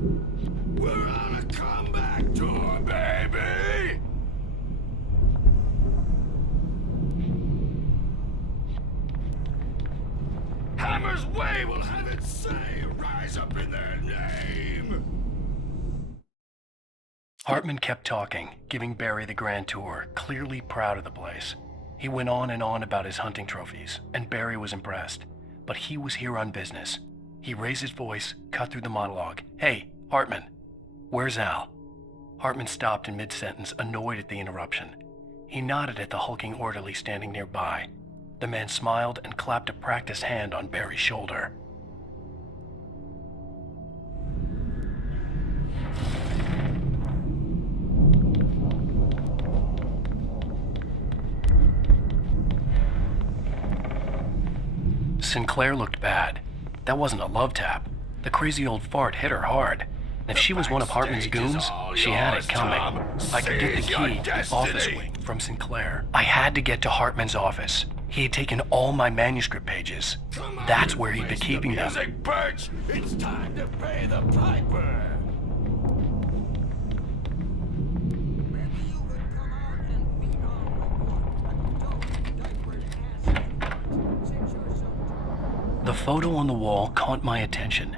We're on a comeback tour, baby! Hammer's Way will have its say rise up in their name! Hartman kept talking, giving Barry the grand tour, clearly proud of the place. He went on and on about his hunting trophies, and Barry was impressed. But he was here on business. He raised his voice, cut through the monologue. "Hey, Hartman, where's Al?" Hartman stopped in mid-sentence, annoyed at the interruption. He nodded at the hulking orderly standing nearby. The man smiled and clapped a practiced hand on Barry's shoulder. Sinclair looked bad. That wasn't a love tap. The crazy old fart hit her hard. And if she was one of Hartman's goons, she had it coming. I could get the key to the office wing from Sinclair. I had to get to Hartman's office. He had taken all my manuscript pages. That's where he'd been keeping them. Music, Birch! It's time to pay the piper! The photo on the wall caught my attention.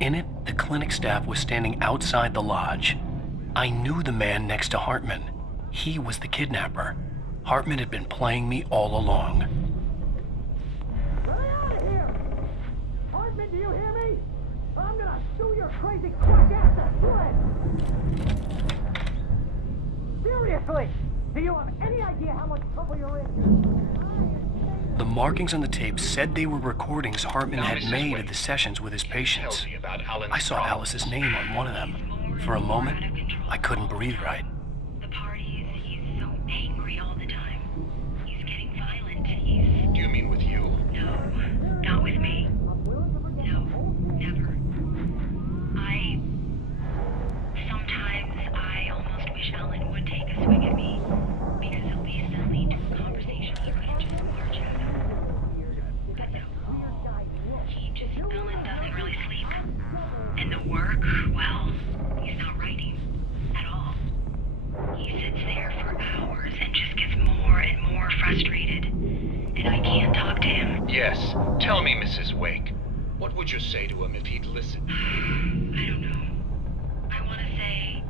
In it, the clinic staff was standing outside the lodge. I knew the man next to Hartman. He was the kidnapper. Hartman had been playing me all along. Get out of here! Hartman, do you hear me? I'm gonna sue your crazy quack ass to shreds! Seriously! Do you have any idea how much trouble you're in? The markings on the tape said they were recordings Hartman had made of the sessions with his patients. I saw Alice's name on one of them. For a moment, I couldn't breathe right. The parties, he's so angry all the time. He's getting violent. Do you mean with you? No, not with me. No, never. Sometimes I almost wish Alan would take a swing at me, because at least it'll lead to a conversation he couldn't just march out of. But no, Alan doesn't really sleep. And the work, well, he's not writing at all. He sits there for hours and just gets more and more frustrated. And I can't talk to him. Yes. Tell me, Mrs. Wake. What would you say to him if he'd listen? I don't know. I want to say,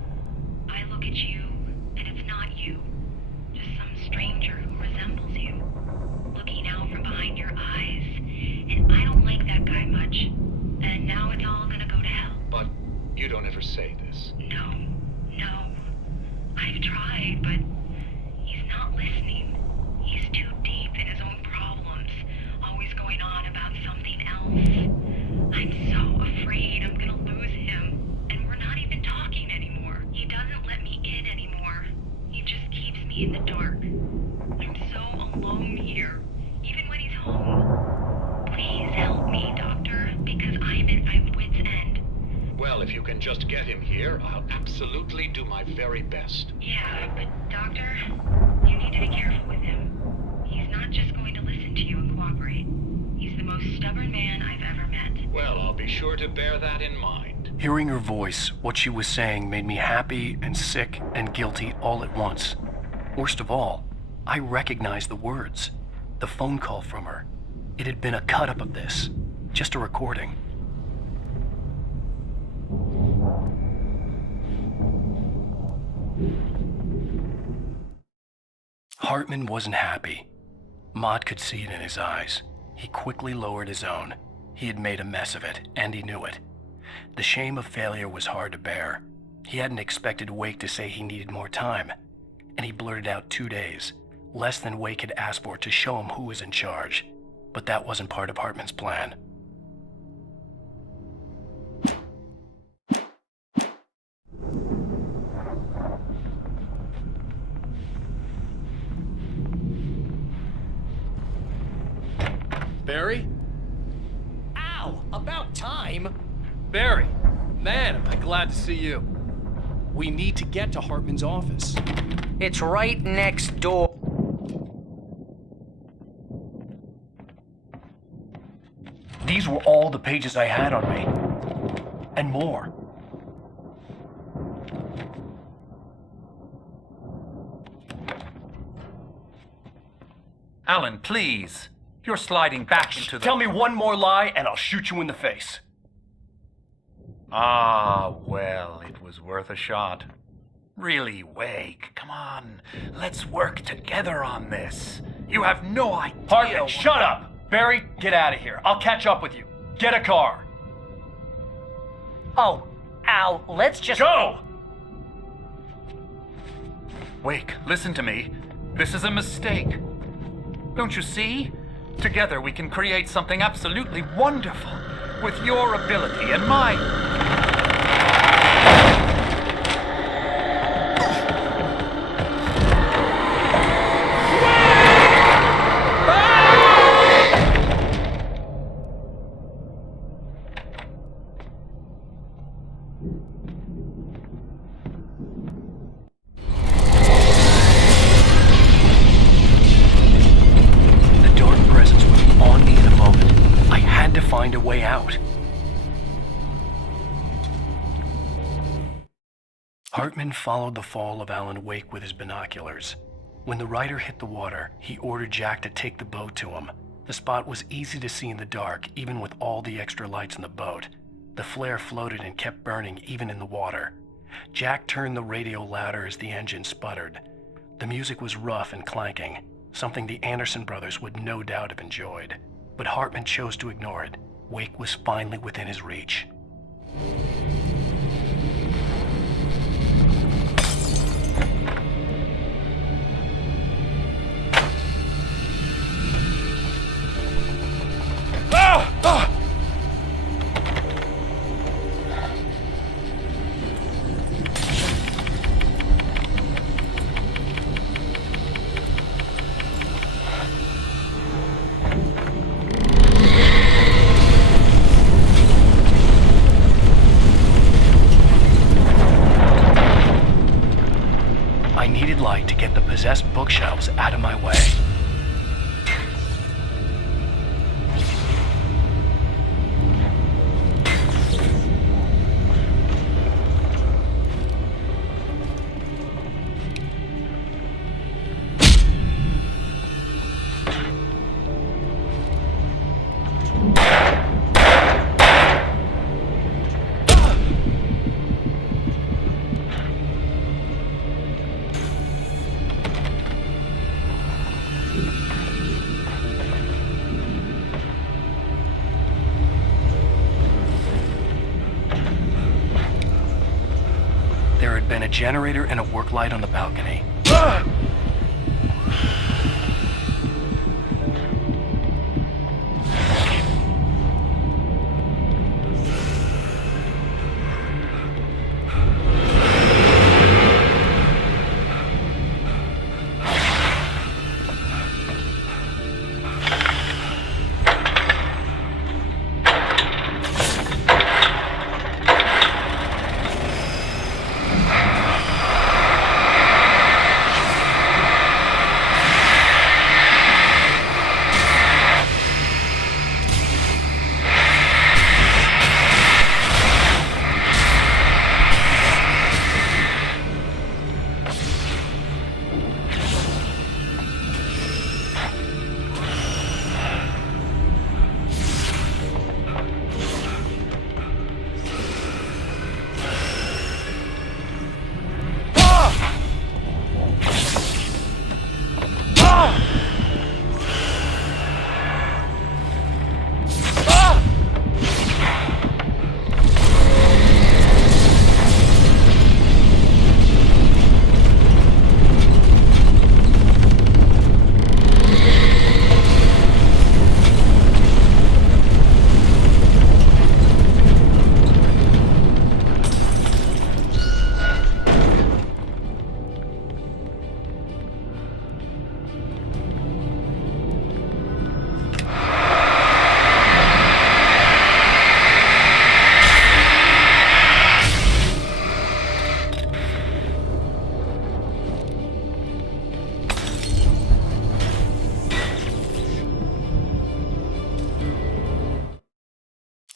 I look at you, and it's not you. Just some stranger who resembles you. Looking out from behind your eyes. And I don't like that guy much. And now it's all gonna go to hell. But you don't ever say this. No. I've tried, but he's not listening. He's too deep in his own problems, always going on about something else. I'm so afraid I'm gonna lose him, and we're not even talking anymore. He doesn't let me in anymore. He just keeps me in the dark. I'm so alone here, even when he's home. Please help me, Doctor, because I'm at my wit's end. Well, if you can just get him here, I'll absolutely do my very best. Yeah, but Doctor, you need to be careful with him. He's not just going to listen to you and cooperate. He's the most stubborn man I've ever met. Well, I'll be sure to bear that in mind. Hearing her voice, what she was saying made me happy and sick and guilty all at once. Worst of all, I recognized the words. The phone call from her. It had been a cut-up of this. Just a recording. Hartman wasn't happy. Maude could see it in his eyes. He quickly lowered his own. He had made a mess of it, and he knew it. The shame of failure was hard to bear. He hadn't expected Wake to say he needed more time, and he blurted out 2 days, less than Wake had asked for to show him who was in charge. But that wasn't part of Hartman's plan. Barry? Ow! About time! Barry! Man, am I glad to see you. We need to get to Hartman's office. It's right next door. These were all the pages I had on me. And more. Alan, please. You're sliding back into the... Tell me one more lie and I'll shoot you in the face. Ah, well, it was worth a shot. Really, Wake, come on. Let's work together on this. You have no idea... Hartman, shut up! Barry, get out of here. I'll catch up with you. Get a car. Oh, Al, let's just... Go! Wake, listen to me. This is a mistake. Don't you see? Together we can create something absolutely wonderful. With your ability and mine. The dark presence would be on me in a moment. I had to find a way out. Hartman followed the fall of Alan Wake with his binoculars. When the rider hit the water, he ordered Jack to take the boat to him. The spot was easy to see in the dark, even with all the extra lights in the boat. The flare floated and kept burning even in the water. Jack turned the radio louder as the engine sputtered. The music was rough and clanking, something the Anderson brothers would no doubt have enjoyed. But Hartman chose to ignore it. Wake was finally within his reach. I needed light to get the possessed bookshelves out of my way. There had been a generator and a work light on the balcony.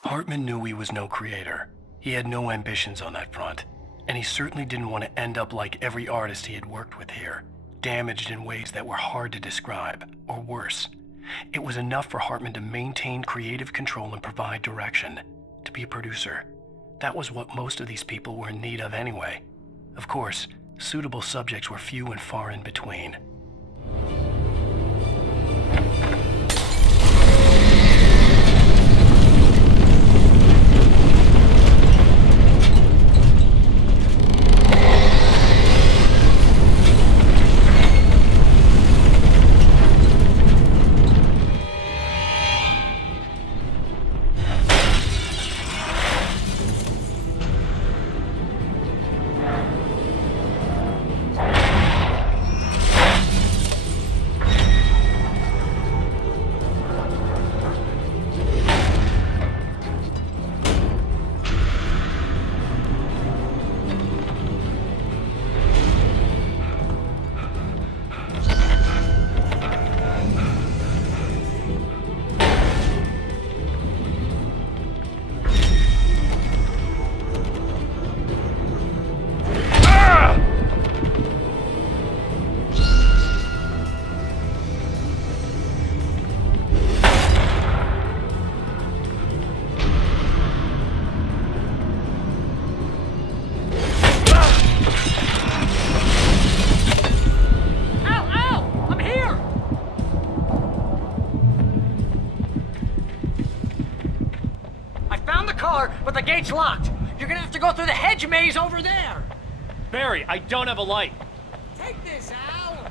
Hartman knew he was no creator. He had no ambitions on that front, and he certainly didn't want to end up like every artist he had worked with here, damaged in ways that were hard to describe, or worse. It was enough for Hartman to maintain creative control and provide direction, to be a producer. That was what most of these people were in need of anyway. Of course, suitable subjects were few and far in between. But the gate's locked. You're gonna have to go through the hedge maze over there. Barry, I don't have a light. Take this, Al.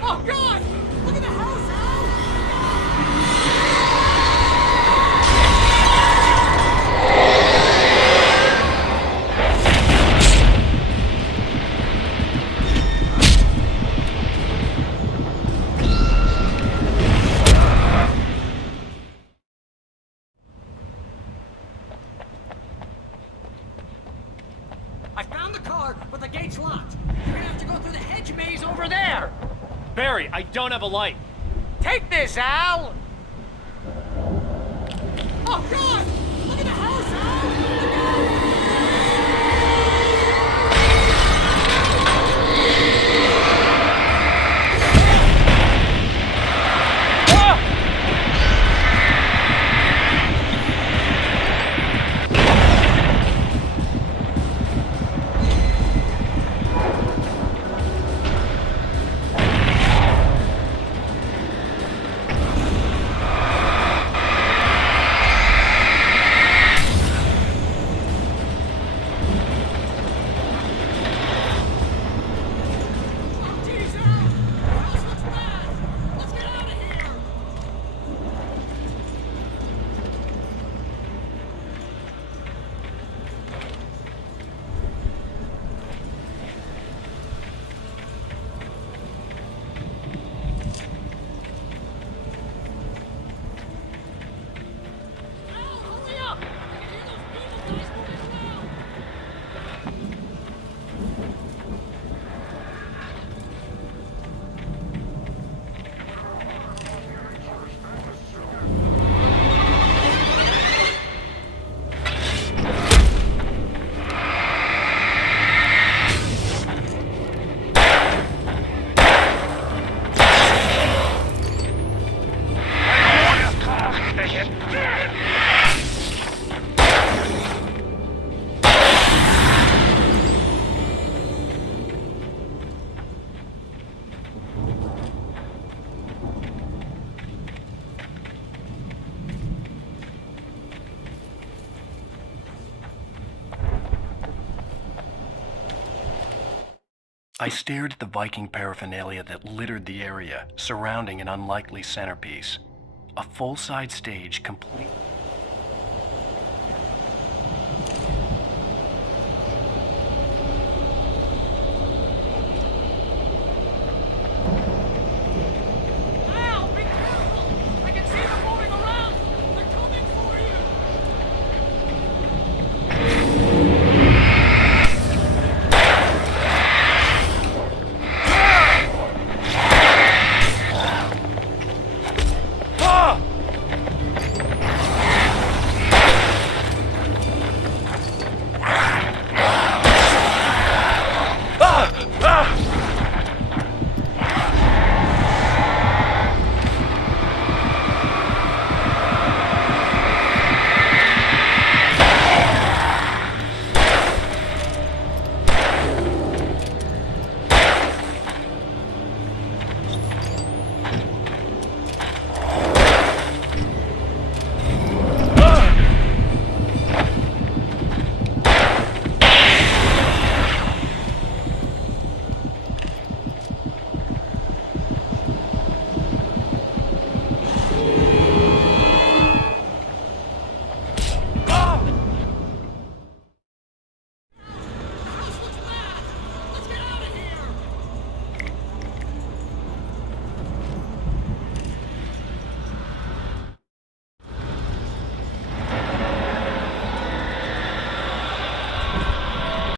Oh, God! Look at the house, Al! I found the car, but the gate's locked. You're gonna have to go through the hedge maze over there. Barry, I don't have a light. Take this, Al! Oh, God! Look at the house, Al! Look out! I stared at the Viking paraphernalia that littered the area, surrounding an unlikely centerpiece. A full-size stage complete